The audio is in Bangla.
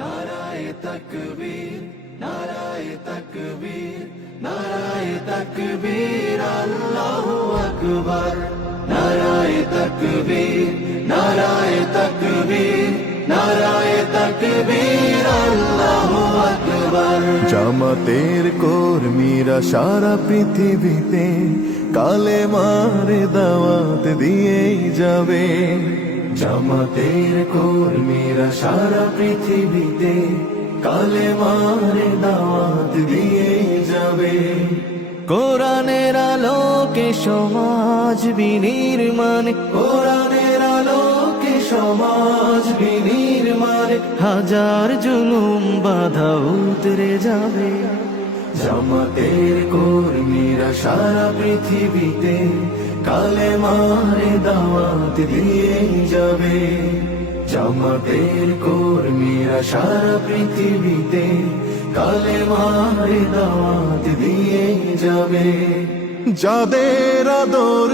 নারায়ে তাকবীর, নারায়ে তাকবীর, নারায়ে তাকবীর, আল্লাহু আকবার। নারায়ে তাকবীর, নারায়ে তাকবীর, নারায়ে তাকবীর, আল্লাহু আকবার। জামাতের কর্মীরা সারা পৃথিবীতে কালেমার দাওয়াত দিয়েই যাবে। জামাতের কর্মীরা সারা পৃথিবীতে কালেমার দাওয়াত দিয়ে যাবে। কোরআনের আলোকে সমাজ বিনির্মাণ, কোরআনের আলোকে সমাজ বিনির্মাণ, হাজার জুলুম বাধা উতরে যাবে। জামাতের কর্মীরা সারা পৃথিবীতে কালেমার দাওয়াত দিয়ে যাবে। জামাতের কর্মীরা সারা পৃথিবীতে কালেমার দাওয়াত দিয়ে যাবে। যাদের আদর